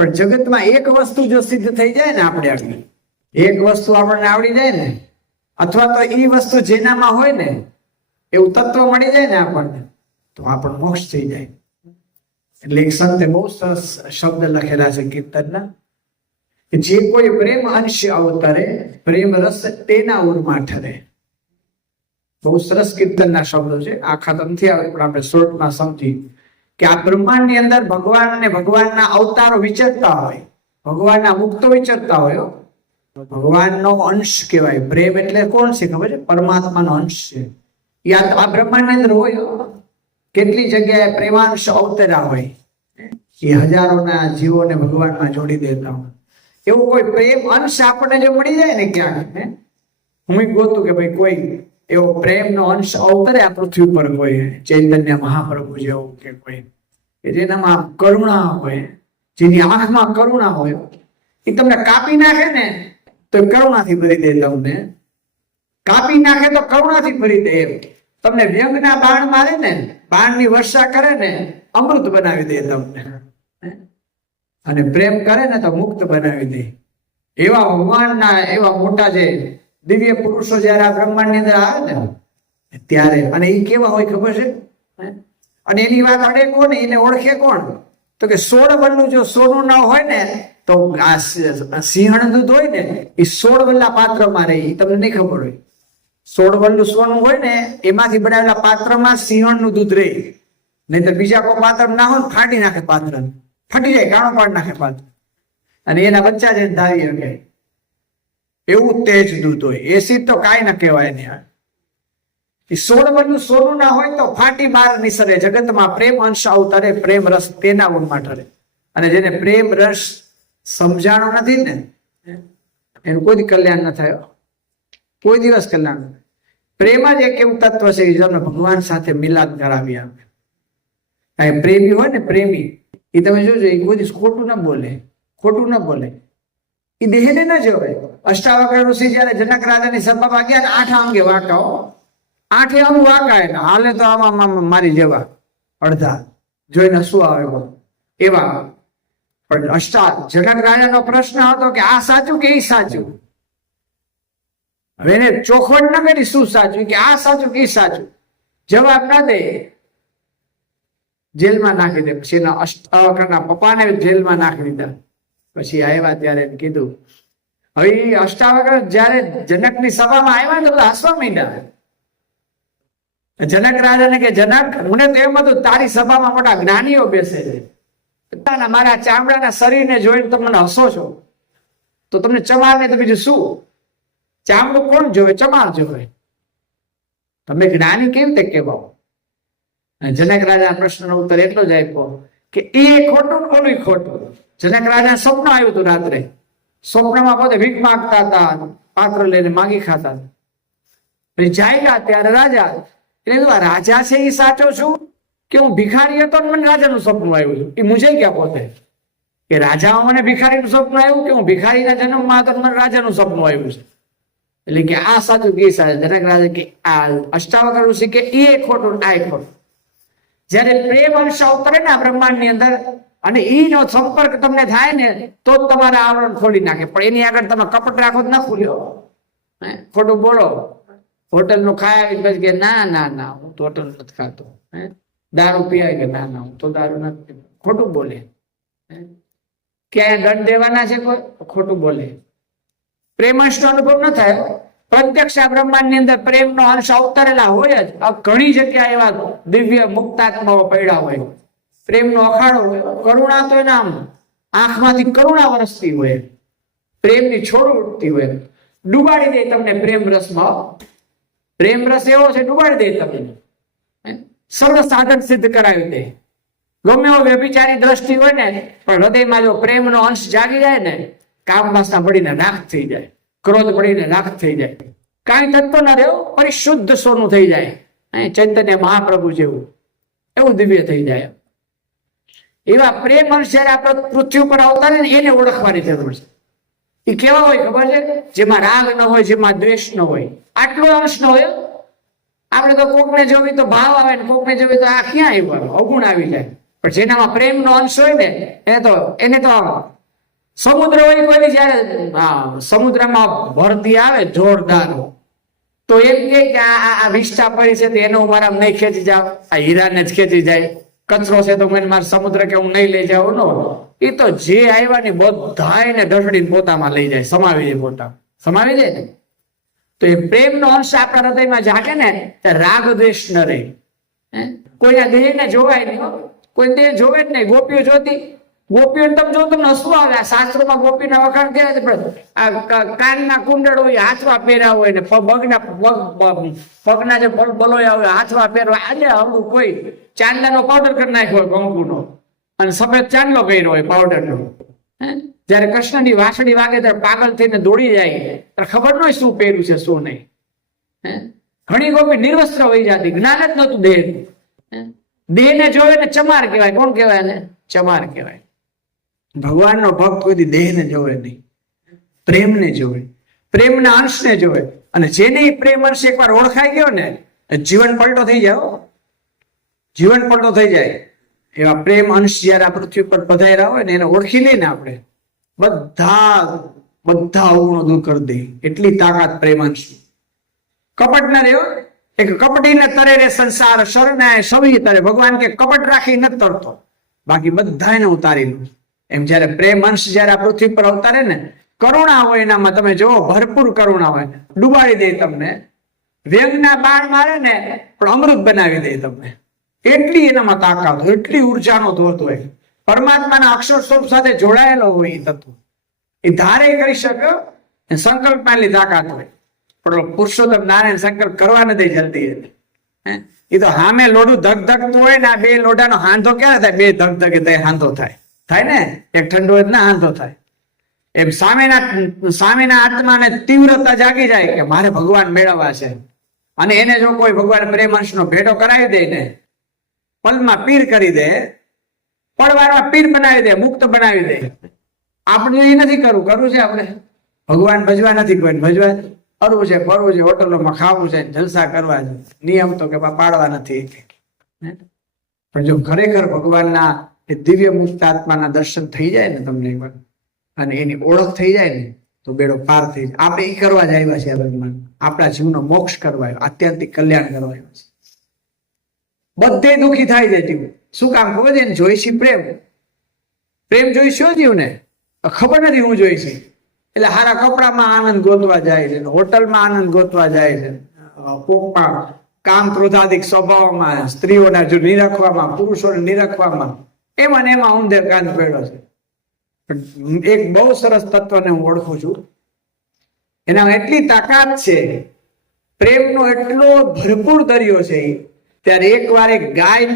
પણ જગતમાં એક વસ્તુ જો સિદ્ધ થઈ જાય ને આપણે આગળ, એક વસ્તુ આપણને આવડી જાય ને, અથવા તો એ વસ્તુ જેનામાં હોય ને એવું તત્વ મળી જાય ને આપણને, તો આપણને મોક્ષ થઈ જાય. એટલે એક સંતે બહુ સરસ શબ્દ લખેલા છે કીર્તનના, કે જે કોઈ પ્રેમ અંશ અવતરે પ્રેમ રસ તેના ઉરમાં ઠરે. બહુ સરસ કીર્તનના શબ્દો છે, આખા તો નથી આવે પણ આપણે શોર્ટમાં સમજી કે આ બ્રહ્માંડની અંદર ભગવાન અને ભગવાનના અવતારો વિચરતા હોય, ભગવાનના મુક્તો વિચરતા હોય. ભગવાનનો અંશ કહેવાય. પ્રેમ એટલે કોણ છે ખબર છે? પરમાત્માનો અંશ છે. આ બ્રહ્માંડની અંદર હોય. કેટલી જગ્યાએ પ્રેમાંશ અવતર્યા હોય, એ હજારોના જીવોને ભગવાનમાં જોડી દેતા હોય. એવું કોઈ પ્રેમ અંશ આપણને જો મળી જાય ને ક્યાંક, હું ગોતું કે ભાઈ કોઈ એવો પ્રેમનો અંશ અવતરે આ પૃથ્વી પર, કોઈ ચૈતન્ય મહાપ્રભુ જેવું કે કોઈ કે જેનામાં કરુણા હોય, જેની આંખમાં કરુણા હોય, એ તમને કાપી નાખે ને તો કરુણાથી ભરી દે. તમને કાપી નાખે તો કરુણાથી ભરી દે. તમને વ્યંગના બાણ મારે ને, બાણની વર્ષા કરે ને, અમૃત બનાવી દે તમને. અને પ્રેમ કરે ને તો મુક્ત બનાવી દે. એવા ભગવાનના એવા મોટા જે દિવ્ય પુરુષો જયારે આ બ્રહ્માંડ ની અંદર આવે ને ત્યારે, અને એ કેવા હોય ખબર છે? અને એની વાત અડે કોણ, એને ઓળખે કોણ? તો કે 16 વલ્લું જો સોનું ના હોય ને તો આ સિંહણ દૂધ હોય ને એ 16 વલ્લા પાત્રમાં રહે. એ તમને નહીં ખબર હોય. 16 વલ્લું સોનું હોય ને એમાંથી બનાવેલા પાત્રમાં સિંહણનું દૂધ રહે. નહીં તો બીજા કોઈ પાત્ર ના હોય ને ફાટી નાખે, પાત્ર ફાટી જાય, કાણો પાડી નાખે પાત્ર, અને એના બચ્ચા જઈને ધારી શકે. એવું તેજ દૂધ હોય. એસી તો કાંઈ ના કહેવાય ને. 16 વલ્લું સોનું ના હોય તો ફાટી બહાર નિસરે. જગતમાં પ્રેમ અંશ અવતરે પ્રેમ રસ તેના ઉરમાં ઠરે. અને જેને પ્રેમ રસ સમજાણો નથી ને એનું કોઈ કલ્યાણ ન થાય, કોઈ દિવસ કલ્યાણ. પ્રેમ જ એક એવું તત્વ છે કે જેને ભગવાન સાથે મિલાદ કરાવી આપે. પ્રેમી હોય ને, પ્રેમી, એ તમે જોજો, એ કોઈ દિવસ ખોટું ના બોલે, ખોટું ના બોલે. એ દેહને ન જોવે. અષ્ટાવક્ર ઋષિ જયારે જનક રાજાની સભામાં ગયા, 8 અંગે વાંકા, 8 અંગ વાંકા, એટલે હાલે તો આમાં મારી જેવા અડધા જોઈને શું આવે એવા. પણ જનક રાજાનો પ્રશ્ન હતો કે આ સાચું કે એ સાચું? હવે એને ચોખવટ ના કરી શું સાચું, કે આ સાચું કે એ સાચું? જવાબ ના દે, જેલમાં નાખી દે. પછી એના અષ્ટાવક્રના પપ્પાને જેલમાં નાખી દીધા. પછી આવ્યા ત્યારે કીધું. હવે અષ્ટાવક્ર જયારે જનકની સભામાં આવ્યા તો હસવા માંડ્યા. જનક રાજાને કે જનક, મને તો એમ હતું તારી સભામાં મોટા જ્ઞાનીઓ બેસે છે, મારા ચામડાના શરીરને જોઈને તમે મને હસો છો, તો તમને ચમાર ને તો બીજું શું? ચામડું કોણ જોવે? ચમાર જોવે. તમે જ્ઞાની કેવી રીતે કહેવાઓ? જનક રાજા પ્રશ્નનો ઉત્તર એટલો જ આપ્યો કે એ ખોટું, ઓલું ખોટું. જનક રાજા સ્વપ્ન આવ્યું હતું રાત્રે. સ્વપ્નમાં પોતે ભીખ માંગતા હતા, પાત્ર લઈને માંગી ખાતા હતા. પછી જાગ્યા ત્યારે રાજા, એટલે રાજા છે એ સાચો છું કે હું ભિખારી હતો મને રાજાનું સપનું આવ્યું છે? એ મુજે ક્યાં પોતે કે રાજામાં મને ભિખારીનું સપનું આવ્યું કે હું ભિખારીના જન્મમાં હતો મને રાજાનું સપનું આવ્યું છે? એટલે કે આ સાચું કે સાચું? જનક રાજા કે આ અષ્ટાવક્ર ઋષિ કે એ ખોટું, આ ખોટું. જયારે પ્રેમ અંશ અવતરે ને આ બ્રહ્માંડ ની અંદર, અને નો સંપર્ક તમને થાય ને તો જ તમારા આવરણ ખોલી નાખે. પણ એની આગળ તમે કપટ રાખો તો ના ખુલ્યો. ખોટું બોલો. હોટલ નું ખાય કે ના ના ના હું તો હોટલ નથી ખાતો. દારૂ પીવાય કે ના ના હું તો દારૂ નથી. ખોટું બોલે. ક્યાંય દંડ દેવાના છે કોઈ? ખોટું બોલે. પ્રેમાંશ નો અનુભવ ન થાય. પ્રત્યક્ષ આ બ્રહ્માંડ ની અંદર પ્રેમનો અંશ અવતરેલા હોય જ. ઘણી જગ્યા એવા દિવ્ય મુક્તાત્માઓ પડ્યા હોય, પ્રેમનો અખાડો હોય. કરુણા તો એના આંખમાંથી કરુણા વરસતી હોય, પ્રેમની છોડ ઉઠતી હોય. ડુબાડી દે તમને પ્રેમ રસમાં. પ્રેમ રસ એવો છે, ડુબાડી દે તમને. સર્વ સાધન સિદ્ધ કરાવી દે. ગમે એવો વ્યભિચારી દ્રષ્ટિ હોય ને, પણ હૃદયમાં જો પ્રેમનો અંશ જાગી જાય ને, કામ વાસના પડીને રાખ થઈ જાય, ક્રોધ પડીને રાખ થઈ જાય, કાંઈ તત્વ ના રહ્યો, પરિશુદ્ધ સોનું થઈ જાય. ચૈતન્ય મહાપ્રભુ જેવું એવું દિવ્ય થઈ જાય. એવા પ્રેમ અંશ જયારે આપણે પૃથ્વી ઉપર અવતારે ને એને ઓળખવાની જરૂર છે. એ કેવા હોય ખબર છે? જેમાં રાગ ન હોય, જેમાં દ્વેષ ન હોય. આટલો અંશ ન હોય. આપણે તો કોકને જોવી તો ભાવ આવે ને કોકને જોવી તો આ ક્યાં આવ્યો? અવગુણ આવી જાય. પણ જેનામાં પ્રેમનો અંશ હોય ને એને તો સમુદ્ર હોય કોઈ જયારે સમુદ્રમાં ભરતી આવે જોરદાર, તો એમ કે આ વિષ્ઠા પડી છે તો એને હું મારા નહીં ખેંચી જાવ, આ હીરાને જ ખેંચી જાય, કચરો છે તો મને મારા સમુદ્ર કે હું નહીં લઈ જાઉં. નો, એ તો જે આવ્યા ને બધા એને ઢસડીને પોતામાં લઈ જાય, સમાવી જાય, પોતામાં સમાવી જાય ને. તો એ પ્રેમનો અંશ આપણા હૃદયમાં જાગે ને ત્યારે રાગ દ્વેષ ન રહે. કોઈના દેહને જોવાય નહીં, કોઈ દેહ જોવે જ નહીં. ગોપીઓ જોતી, ગોપીઓ તમે જો તમને હસવું આવે. આ શાસ્ત્રોમાં ગોપીના વખાણ કર્યા છે, પણ આ કાનના કુંડળ હોય, હાથમાં પહેર્યા હોય ને પગના જે બલોયા હોય હાથમાં પહેરવા, આજે આવડું કોઈ ચાંદલાનો પાવડર કરી નાખ્યો હોય કંકુનો, અને સફેદ ચાંદલો કર્યો હોય પાવડરનો. જયારે કૃષ્ણની વાંસળી વાગે ત્યારે પાગલ થઈને દોડી જાય, ત્યારે ખબર ન હોય શું પહેર્યું છે શું નહીં. ઘણી ગોપી નિર્વસ્ત્ર હોઈ જતી, જ્ઞાન જ નતું દેહ. દેહને જોવે ને ચમાર કહેવાય. કોણ કહેવાય ને? ચમાર કહેવાય. ભગવાનનો ભક્ત કોઈ દેહને જોવે નહીં, પ્રેમને જોવે, પ્રેમના અંશને જોવે. અને જેને પ્રેમ અંશ એકવાર ઓળખાઈ ગયો ને, જીવન પલટો થઈ જાય, જીવન પલટો થઈ જાય. એવા પ્રેમ અંશ જયારે આ પૃથ્વી પર પધાર્યા હોય ને, એને ઓળખી લઈને આપણે બધા અવગુણો દૂર કરી દઈએ. એટલી તાકાત પ્રેમ અંશ. કપટ ના રહ્યો, એક કપટીને તરે રે સંસાર શરણાય સવી તરે. ભગવાન કે કપટ રાખી નથી તરતો, બાકી બધા એને ઉતારી લો. એમ જયારે પ્રેમ અંશ જયારે આ પૃથ્વી પર અવતારે ને, કરુણા હોય એનામાં, તમે જોવો ભરપૂર કરુણા હોય, ડુબાડી દે તમને. વ્યંગના બાણ મારે ને પણ અમૃત બનાવી દે તમને. એટલી એનામાં તાકાત હોય, એટલી ઉર્જાનો ધોધ હોય. પરમાત્માના અક્ષર સ્વરૂપ સાથે જોડાયેલો હોય એ તત્વ. એ ધારે કરી શકે, સંકલ્પ ની તાકાત હોય. પણ પુરુષોત્તમ નારાયણ સંકલ્પ કરવા નથી જલ્દી. એ તો હામે લોઢું ધક ધકતું હોય ને, આ બે લોઢાનો હાંધો ક્યારે થાય? બે ધક ધકે હાંધો થાય ને, એક ઠંડો જ ના હાંધો થાય. એમ સામેના આત્માને તીવ્રતા જાગી જાય કે મારે ભગવાન મેળવવા છે. અને એને જો કોઈ ભગવાન પ્રેમ અંશનો ભેટો કરાવી દે ને, પલમાં પીર કરી દે, પડવારમાં પીર બનાવી દે, મુક્ત બનાવી દે. આપણે એ નથી કરવું છે. આપણે ભગવાન ભજવા નથી, કોઈ ભજવા કરવું છે, ફરવું છે, હોટલોમાં ખાવું છે, જલસા કરવા છે. નિયમ તો કે પાડવા નથી. પણ જો ખરેખર ભગવાનના એ દિવ્ય મુક્ત આત્માના દર્શન થઈ જાય ને તમને એકવાર, અને એની ઓળખ થઈ જાય ને, તો બેડો પાર થઈ જાય. આપણે એ કરવા જ આવ્યા છે ભગવાન, આપણા જીવનો મોક્ષ કરવા આવ્યા, આત્યંતિક કલ્યાણ કરવા આવ્યા છે. બધે દુઃખી થાય છે જીવ. શું કામ ખબર છે? જોઈશી પ્રેમ જોઈશું જીવને ખબર નથી હું જોઈશી. એટલે હારા કપડામાં આનંદ ગોતવા જાય છે, હોટલમાં આનંદ ગોતવા જાય છે, કોકમાં કામ ક્રોધાધિક સ્વભાવમાં, સ્ત્રીઓના જો નિરખવામાં, પુરુષોને નિરખવામાં, એમાં ને એમાં ઊંધે કાન પડ્યો છે. એક બહુ સરસ તત્વને હું ઓળખું છું, એનામાં એટલી તાકાત છે, પ્રેમનો એટલો ભરપૂર દરિયો છે. ત્યારે એકવાર એક ગાય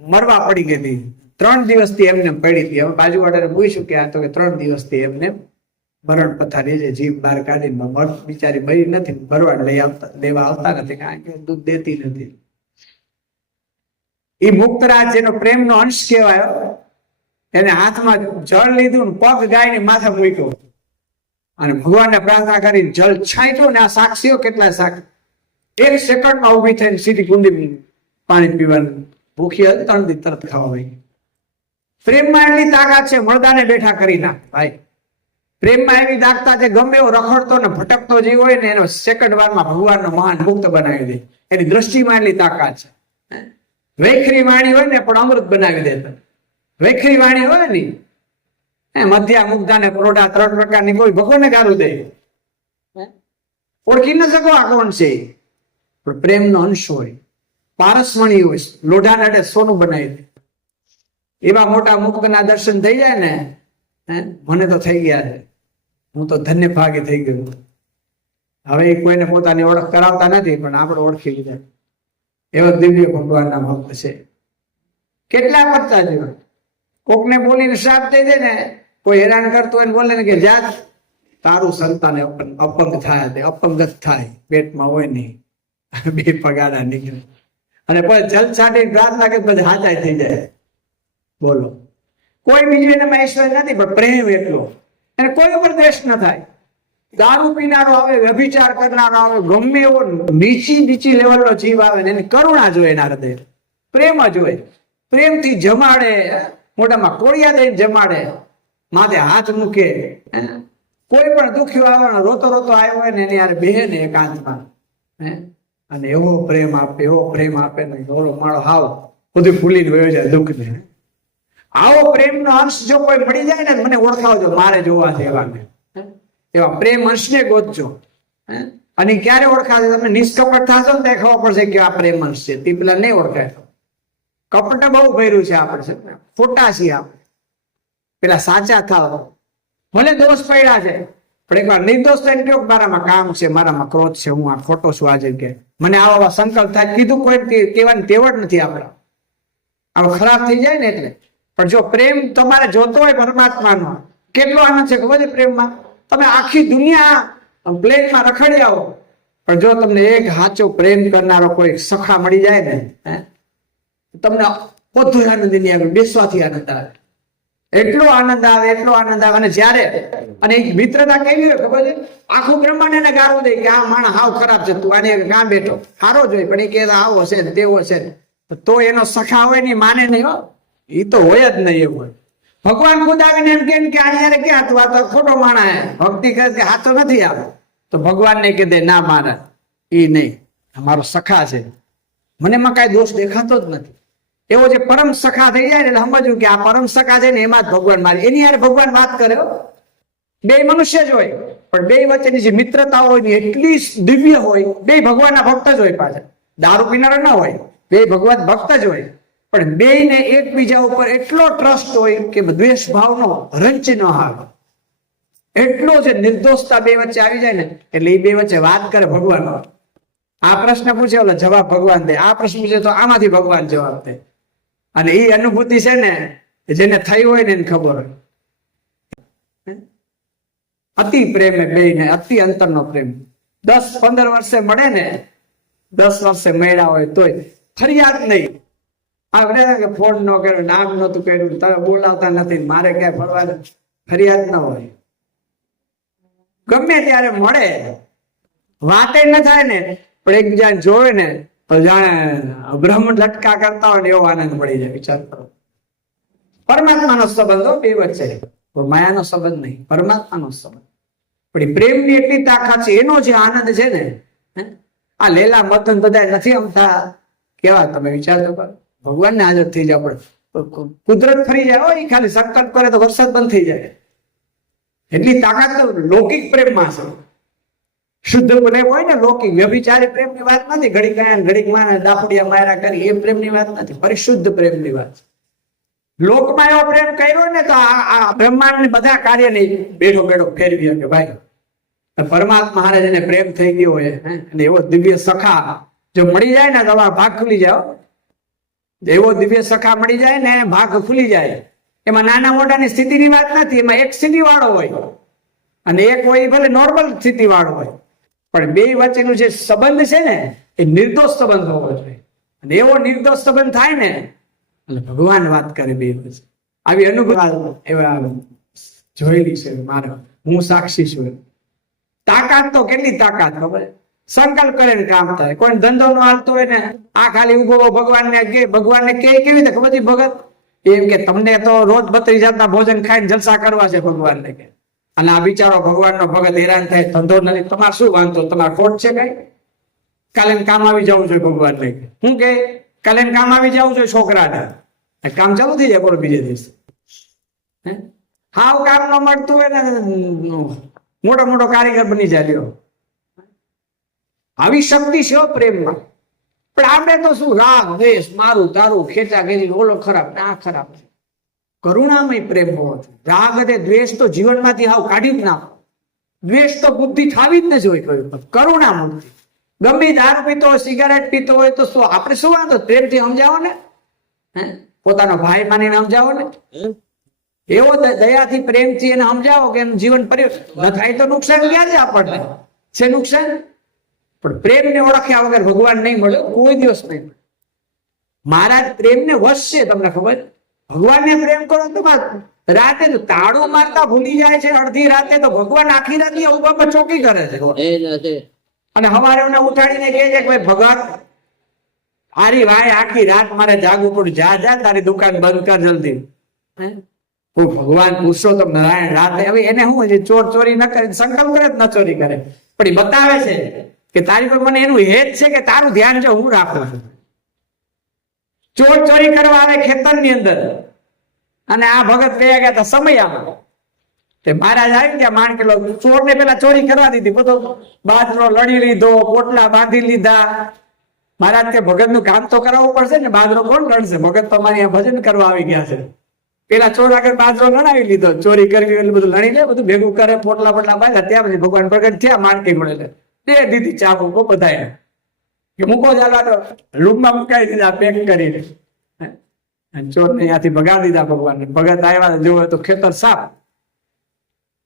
મરવા પડી ગઈ હતી. 3 દિવસથી એમને પડી હતી. હવે બાજુવાળાને પૂછ્યું કે આ તો 3 દિવસથી એમને મરણ પથારી છે, જીભ બહાર કાઢીને બિચારી મરી નથી, ભરવાડ લેવા આવતા નથી, કારણ કે દૂધ દેતી નથી. એ મુક્તરાજ જેનો પ્રેમનો અંશ કહેવાય, એને હાથમાં જળ લીધું ને પગ ગાયની માથે મૂક્યો અને ભગવાનને પ્રાર્થના કરીને જળ છાંટ્યો ને આ સાક્ષીઓ કેટલા સાક્ષી 1 સેકન્ડમાં ઉભી થઈને સીધી કુંડી પાણી પીવાનું. ભૂખી હતી 3 દી તરત ખાવા હોય. પ્રેમમાં એટલી તાકાત છે, મળદાને બેઠા કરી નાખ ભાઈ. પ્રેમમાં એવી તાકાત છે, ગમે એવો રખડતો ને ભટકતો જીવ હોય ને એનો સેકન્ડ વારમાં ભગવાનનો મહાન મુક્ત બનાવી દે. એની દ્રષ્ટિમાં એટલી તાકાત છે. વૈખરી વાણી હોય ને પણ અમૃત બનાવી દે. વૈખરી વાણી હોય ને મધ્યા મુગ્ધા ને પ્રોઢા 3 પ્રકારની કોઈ ભગવાનને ગારું દે. ઓળખી ન શકો આ કોણ છે. પણ પ્રેમનો અંશ હોય, પારસમણી હોય, લોઢા નાટે સોનું બનાવી દે. એવા મોટા મુક્તના દર્શન થઈ જાય ને, મને તો થઈ ગયા છે. હું તો ધન્ય ભાગી થઈ ગયો. હવે કોઈને પોતાની ઓળખ કરાવતા નથી, પણ આપણે ઓળખી લીધા. એવા દિવ્ય ભગવાનના ભક્ત છે. કેટલા પડતા જીવન કોકને બોલીને શ્રાપ દઈ દે ને, કોઈ હેરાન કરતો હોય બોલે ને કે જા તારું સંતાન અપંગ થાય, અપંગત થાય, પેટમાં હોય નહીં, 2 પગાડા નીકળે અને પછી જલ છાંટી પ્રાર્થના કે પછી હાચાઈ થઈ જાય. બોલો, કોઈ બીજું એનામાં ઐશ્વર્ય નથી, પણ પ્રેમ એટલો. એને કોઈ ઉપર દ્વેષ ન થાય. દારૂ પીનારો આવે, વ્યભિચાર કરનારો આવે, ગમે એવો નીચી લેવલનો જીવ આવે ને એની કરુણા જોઈએ, એના હૃદય પ્રેમ જ હોય. પ્રેમથી જમાડે, મોઢામાં કોળિયા દઈને જમાડે, માથે હાથ મૂકે, કોઈ પણ દુખ્યો આવવાનો રોતો રોતો આવ્યો હોય ને એની યાર બેહે ને એકાંતમાં, અને એવો પ્રેમ આપે, એવો પ્રેમ આપે ને ઓલો માળો હાવ બધું ભૂલીને વયો જાય દુઃખ ને. આવો પ્રેમનો અંશ જો કોઈ મળી જાય ને મને ઓળખાવજો, મારે જોવા છે એવા પ્રેમ અંશને ગોતજો. અને ક્યારે ઓળખાશે? તમે નિષ્કપટ થશો ને ત્યારે ખબર પડશે કે આ પ્રેમ અંશ છે. તે પેલા નહીં ઓળખાય. કપટ બહુ ભર્યું છે આપણે, ખોટા છીએ આપણે. પેલા સાચા થાવ, ભલે દોષ પડ્યા છે પણ એકવાર નિર્દોષ થઈને કહો મારામાં કામ છે, મારામાં ક્રોધ છે, હું આ ખોટો છું, આજે કે મને આવા સંકલ્પ થાય, કીધું કોઈ કહેવાની તેવડ નથી આપણા. આવો ખરાબ થઈ જાય ને એટલે. પણ જો પ્રેમ તમારે જોતો હોય પરમાત્માનો, કેટલો આનંદ છે ખબર છે પ્રેમમાં? તમે આખી દુનિયા પ્લેનમાં રખડી આવો, પણ જો તમને એક સાચો પ્રેમ કરનારો કોઈ સખા મળી જાય ને, તમને બધું આનંદ એની આગળ બેસવાથી આનંદ આવે. એટલો આનંદ આવે, એટલો આનંદ આવે. અને જયારે અને એક મિત્રતા કેવી હોય ખબર છે? આખું બ્રહ્માંડ એને ગાળો દે કે આ માણસ હાવ ખરાબ છે, તું આને કાં બેઠો, સારો જ હોય પણ એ કે આવો છે ને તેવો છે, તો એનો સખા હોય ને માને નહીં. હો, એ તો હોય જ નહીં એવું હોય. ભગવાન ખુદ આવીને એમ કેમ કે આને ક્યાં તું, આ તો ખોટો માણસ ભક્તિ કરે કે હાથો નથી આવે, તો ભગવાન ને કહે ના મારા એ નહીં, અમારો સખા છે, મને એમાં કઈ દોષ દેખાતો જ નથી. એવો જે પરમ સખા થઈ જાય એટલે સમજવું કે આ પરમ સખા છે ને એમાં જ ભગવાન મારે, એની યાર ભગવાન વાત કરે. બે મનુષ્ય જ હોય પણ બે વચ્ચેની જે મિત્રતા હોય ને એટલી દિવ્ય હોય. બે ભગવાનના ભક્ત જ હોય, પાછા દારૂ પીનારા ના હોય, બે ભગવાન ભક્ત જ હોય. પણ બે ને એકબીજા ઉપર એટલો ટ્રસ્ટ હોય કે દ્વેષ ભાવનો રંચ ન આવે. એટલો જે નિર્દોષતા બે વચ્ચે આવી જાય ને એટલે એ બે વચ્ચે વાત કરે ભગવાન. આ પ્રશ્ન પૂછે એટલે જવાબ ભગવાન દે, આ પ્રશ્ન પૂછે તો આમાંથી ભગવાન જવાબ દે. અને એ અનુભૂતિ છે ને જેને થઈ હોય ને એને ખબર હોય. અતિ પ્રેમ બે ને અતિ અંતરનો પ્રેમ. 10-15 વર્ષે મળે ને, 10 વર્ષે મળ્યા હોય તોય ફરિયાદ નહીં. આપણે ફોન ન કર્યો, નામ નતું કર્યું, તમે બોલાવતા નથી, મારે ક્યાંય ફરવા, ફરિયાદ ન હોય. ગમે ત્યારે મળે, વાતે ન થાય ને પણ એકબીજાને જોવે ને તો જાણે બ્રહ્મ લટકા કરતા હોય ને એવો આનંદ મળી જાય. વિચાર કરો, પરમાત્માનો સંબંધ બે વચ્ચે, માયાનો સંબંધ નહીં, પરમાત્માનો સંબંધ. પણ પ્રેમની એટલી તાકાત છે, એનો જે આનંદ છે ને, આ લેલા મતન બધા નથી અમતા કેવા. તમે વિચાર તો કરો, ભગવાનને હાજર થઈ જાવ, પણ કુદરત ફરી જાય હોય, ખાલી સંકલ્પ કરે તો વરસાદ બંધ થઈ જાય. એટલી તાકાત તો લૌકિક પ્રેમમાં છે. શુદ્ધ પ્રેમ હોય ને લૌકિક, વ્યભિચારી પ્રેમની વાત નથી. ઘડીક ગયા ઘડીક માં દાફડિયા માર્યા કરી એ પ્રેમની વાત નથી, પરિશુદ્ધ પ્રેમની વાત છે. લોકમાં એવો પ્રેમ કર્યો ને તો આ બ્રહ્માંડ બધા કાર્યને બેઠો બેઠો ફેરવી શકે ભાઈ. પરમાત્મા હારે જેને પ્રેમ થઈ ગયો હોય અને એવો દિવ્ય સખા જો મળી જાય ને તો ભાગ ખુલી જાય. એવો દિવ્ય સખા મળી જાય ને ભાગ ખુલી જાય. એમાં નાના મોટાની સ્થિતિની વાત નથી, એમાં એક સ્થિતિ વાળો હોય અને એક હોય ભલે નોર્મલ સ્થિતિ વાળો હોય, પણ બે વચ્ચેનું જે સંબંધ છે ને એ નિર્દોષ સંબંધ હોવો જોઈએ. અને એવો નિર્દોષ સંબંધ થાય ને એટલે ભગવાન વાત કરે બે વચ્ચે. આવી અનુભવ એવા જોયેલી છે મારે, હું સાક્ષી છું. તાકાત તો કેટલી તાકાત ખબર, સંકલ્પ કરે ને કામ થાય. કોઈ ધંધો નો હાલતો હોય ને આ ખાલી ઉભો ભગવાનને કે કેવી રીતે ખબર છે ભગત એમ કે તમને તો રોજ 32 જાતના ભોજન ખાઈને જલસા કરવા છે ભગવાનને કે, અને આ બિચારો ભગવાનનો ભગત હેરાન થાય, ધંધો નથી, તમારે શું વાંધો, તમારે ખોટ છે કઈ? કાલે કામ આવી જવું જોઈએ ભગવાનને. હું કે કાલે કામ આવી જવું જોઈએ છોકરાને, કામ ચાલુ થઈ જાય બોલો બીજે દિવસે. હાવ કામ ન મળતું હોય ને મોટો મોટો કારીગર બની જાય. આવી શક્તિ છે પ્રેમમાં. પણ આપણે તો શું રાગ દ્વેષ, મારું તારું, ખેંચા ખેંચી, ઓલો ખરાબ આ ખરાબ. કરુણામય પ્રેમ હોવો જોઈએ. રાગ અને દ્વેષ તો જીવનમાંથી હાવ કાઢી જ નાખો. દ્વેષ તો બુદ્ધિ થાવી જ ન જોઈએ. કરુણા મૂર્તિ. ગમે દારૂ પીતો હોય, સિગારેટ પીતો હોય તો શું આપણે શું વાંધો, પ્રેમથી સમજાવો ને, પોતાનો ભાઈ માનીને સમજાવો ને. એવો દયાથી પ્રેમથી એને સમજાવો કે એનું જીવન પરિવર્તન થાય તો નુકસાન ક્યાં છે આપણને? છે નુકસાન. પણ પ્રેમને ઓળખ્યા વગર ભગવાન નહીં મળે, કોઈ દિવસ નહીં મળે. મહારાજ પ્રેમને વશ છે, તમને ખબર. ભગવાનને પ્રેમ કરો તો રાતે તાળું મારતા ભૂલી જાય છે અડધી રાતે, તો ભગવાન આખી રાત ઉભા ચોકી કરે છે. અને સવારે એમને ઉઠાડીને કહે છે કે ભાઈ ભગત આરી વાય આખી રાત મારે જાગવું પડ્યું, જા જા તારી દુકાન બંધ કર જલ્દી. હું ભગવાન પુરુષોત્તમ નારાયણ રાતે, હવે એને શું છે, ચોર ચોરી ન કરે, સંકલ્પ કરે ન ચોરી કરે, પણ એ બતાવે છે કે તારી પર મને એનું હેત છે કે તારું ધ્યાન જો હું રાખું છું. ચોર ચોરી કરવા આવે ખેતરની અંદર, અને આ ભગત ગયા ગયા હતા સમયામાં. તે મહારાજ આવી ગયા, માણ કે ચોર ને પેલા ચોરી કરવા દીધી, બધો બાજરો લડી લીધો, પોટલા બાંધી લીધા. મહારાજ કે ભગત નું કામ તો કરાવવું પડશે ને, બાજરો કોણ લડશે, ભગત તમારી ભજન કરવા આવી ગયા છે. પેલા ચોર આગળ બાજરો લડાવી લીધો, ચોરી કરવી એટલે બધું લડી લે, બધું ભેગું કરે, પોટલા પોટલા બાંધ્યા. ત્યાં પછી ભગવાન પ્રગટ થયા, માણકી મળે દે દીધી ચાબુકો બધાય કે મૂકો ચાલો, લૂમમાં મુકાઈ દીધા પેક કરીને. ચોર ને ત્યાંથી ભગાડી દીધા ભગવાન. ભગત આવ્યા, જોવે તો ખેતર સાફ.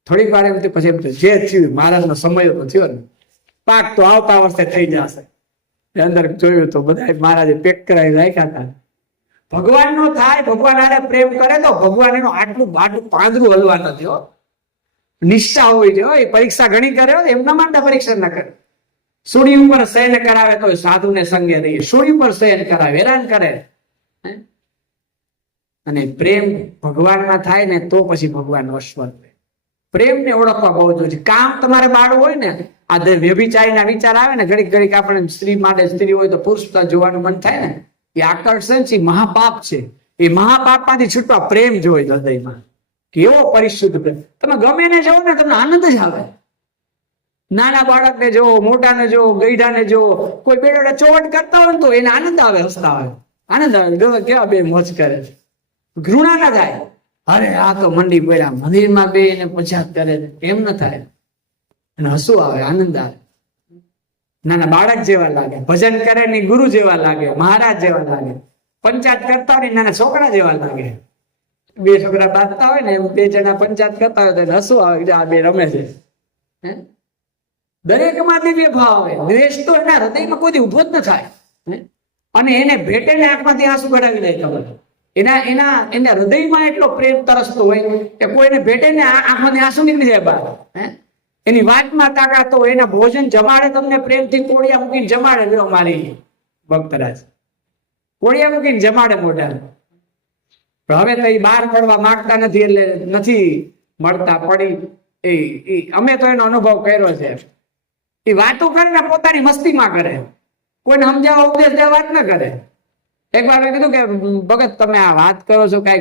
થોડીક વાર એમ પછી એમ જે થયું મહારાજ નો સમય તો થયો ને, પાક તો આવતા વર્ષે થઈ જશે. અંદર જોયું તો બધા મહારાજે પેક કરાવી રાખ્યા હતા. ભગવાન નો થાય, ભગવાન આને પ્રેમ કરે તો ભગવાન એનું આટલું બાટલું પાંદરું હલવા નથી હો. નિષ્ઠા હોવી જોઈએ. પરીક્ષા ઘણી કરે એમના માટે પરીક્ષા ન કરે. સૂડી ઉપર શયન કરાવે તો સાધુ ને સંગે રહી, સૂડી ઉપર શયન કરાવે, હેરાન કરે. અને પ્રેમ ભગવાનમાં થાય ને તો પછી ભગવાન વશવર. પ્રેમ ને ઓળખવા બહુ જોઈએ. કામ તમારે બાળવું હોય ને, આ વ્યભિચારી ના વિચાર આવે ને, ઘડીક ઘડીક આપણે સ્ત્રી માટે, સ્ત્રી હોય તો પુરુષ જોવાનું મન થાય ને, એ આકર્ષણ છે, મહાપાપ છે. એ મહાપાપ માંથી છૂટવા પ્રેમ જોઈએ હૃદયમાં. કેવો પરિશુદ્ધ પ્રેમ. તમે ગમે ને જોવો ને તમને આનંદ જ આવે. નાના બાળકને જોવો, મોટાને જોવો, ગઈઢાને જોવો, કોઈ બેડો ચોવટ કરતા હોય તો એને આનંદ આવે, હસતા હોય, આનંદ આવે. કેવા બે મોજ કરે, ઘૃણા ના થાય. અરે આ તો મંડી પડ્યા મંદિરમાં બે એને પછાત કરે, એમ ન થાય. અને હસવું આવે, આનંદ આવે. નાના બાળક જેવા લાગે, ભજન કરે ને ગુરુ જેવા લાગે, મહારાજ જેવા લાગે. પંચાયત કરતા હોય નાના છોકરા જેવા લાગે. બે છોકરા બાંધતા હોય ને, બે જણા પંચાયત કરતા હોય તો હસવું આવે, આ બે રમે છે. દરેક માં દિવ્ય ભાવ આવે. દ્વેષ તો એના હૃદયમાં કોઈ ઉભો જ ન થાય. અને એને ભેટે ને આંખમાંથી આંસુ કઢાવી લે. ખબર એના હૃદયમાં એટલો પ્રેમ તરસતો હોય કે કોઈને ભેટે ને આંખમાંથી આંસુ નીકળી જાય બહાર. એની વાતમાં તાકાત હોય, એના ભોજન જમાડે, તમને પ્રેમથી કોળિયા મૂકીને જમાડે. લ્યો મારી ભક્તરાજ કોળિયા મૂકીને જમાડે મોઢા. હવે તો એ બહાર પડવા માંગતા નથી, એટલે નથી મળતા. પડી એ અમે તો એનો અનુભવ કર્યો છે. એ વાતો કરે ને પોતાની મસ્તીમાં કરે, કોઈને સમજાવવા ઉપદેશ દેવા વાત ન કરે. એક વાર મેં કીધું કે ભગત તમે આ વાત કરો છો કઈ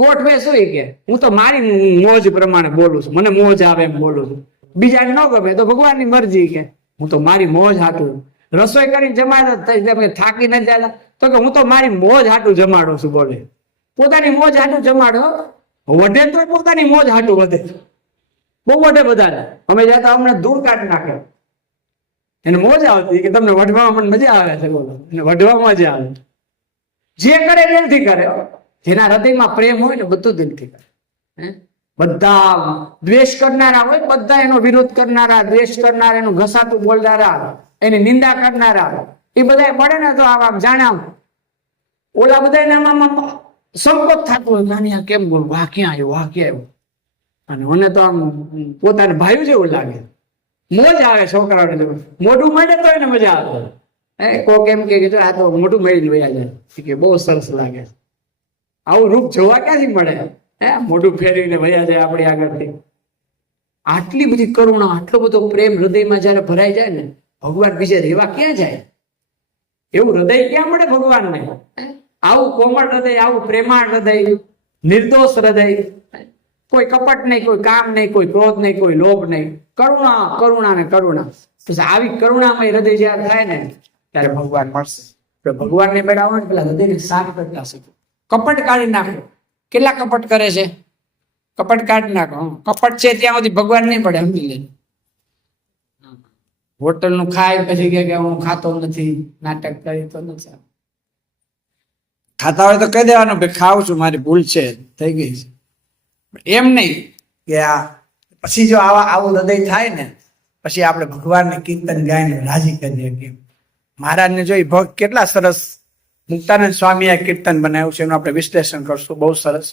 ગોઠવે શું? કે હું તો મારી મોજ પ્રમાણે બોલું છું, મને મોજ આવે એમ બોલું છું. બીજાને ન ગમે તો ભગવાનની મરજી. કે હું તો મારી મોજ હાટું રસોઈ કરીને જમાડે, થાકી ન જાય તો કે હું તો મારી મોજ હાટું જમાડું છું. બોલે પોતાની મોજ હાટું જમાડો. વધે તો પોતાની મોજ હાટું વધે, બહુ વધે બધાને. અમે જતા અમને દૂર કાઢી નાખે. એને મોજ આવતી કે તમને વઢવામાં મને મજા આવે છે. બોલો એને વઢવામાં મજા આવે. જે કરે દિલથી કરે. જેના હૃદયમાં પ્રેમ હોય ને બધું દિલથી કરે. બધા દ્વેષ કરનારા હોય, બધા એનો વિરોધ કરનારા, દ્વેષ કરનારા, એનું ઘસાતું બોલનારા, એની નિંદા કરનારા, એ બધા મળે ને તો આમ જાણે ઓલા બધા સંકોચ થતું હોય, નાની કેમ બોલ, વાહ ક્યાં આવ્યું, વાહ ક્યાં આવ્યું. અને મને તો આમ પોતાને ભાઈ જેવું લાગે. મોજ આવે છોકરાઓને. મોઢું મળે તો એને મજા આવે. કોક એમ કે આ તો મોઢું મેળવી વયા જાય કે બહુ સરસ લાગે. આવું રૂપ જોવા ક્યાંથી મળે? મોઢું ફેરવીને વયા જાય આપણી આગળથી. આટલી બધી કરુણા, આટલો બધો પ્રેમ હૃદયમાં જયારે ભરાઈ જાય ને, ભગવાન બીજે રહેવા ક્યાં જાય? એવું હૃદય ક્યાં મળે ભગવાનને? આવું કોમળ હૃદય, આવું પ્રેમાળ હૃદય, નિર્દોષ હૃદય. કોઈ કપટ નહીં, કોઈ કામ નહીં, કોઈ ક્રોધ નહીં, કોઈ લોભ નહીં. કરુણા, કરુણા ને કરુણા. આવી કરુણામય હૃદય જયારે થાય ને ત્યારે ભગવાન મળશે. ભગવાનને બેડાવો ને પેલા હૃદયને સાફ કરતા શીખો. કપટ કાઢી નાખો. કેટલા કપટ કરે છે? કપટ કાઢી નાખો. કપટ છે ત્યાં સુધી ભગવાન નહીં પડે, સમજી લે. હોટલ નું ખાય પછી કે હું ખાતો નથી, નાટક કરી તો નથી. ખાતા હોય તો કહી દેવાનું ભાઈ ખાઉં છું, મારી ભૂલ છે, થઈ ગઈ છે. એમ નહીં કે આ પછી જો આવું હૃદય થાય ને પછી આપણે ભગવાનને કીર્તન ગાઈને રાજી કરીએ. કે મહારાજને જોઈ ભક્ત કેટલા સરસ મુક્તાનંદ સ્વામીએ કીર્તન બનાવ્યું છે, એનું આપણે વિશ્લેષણ કરશું. બહુ સરસ.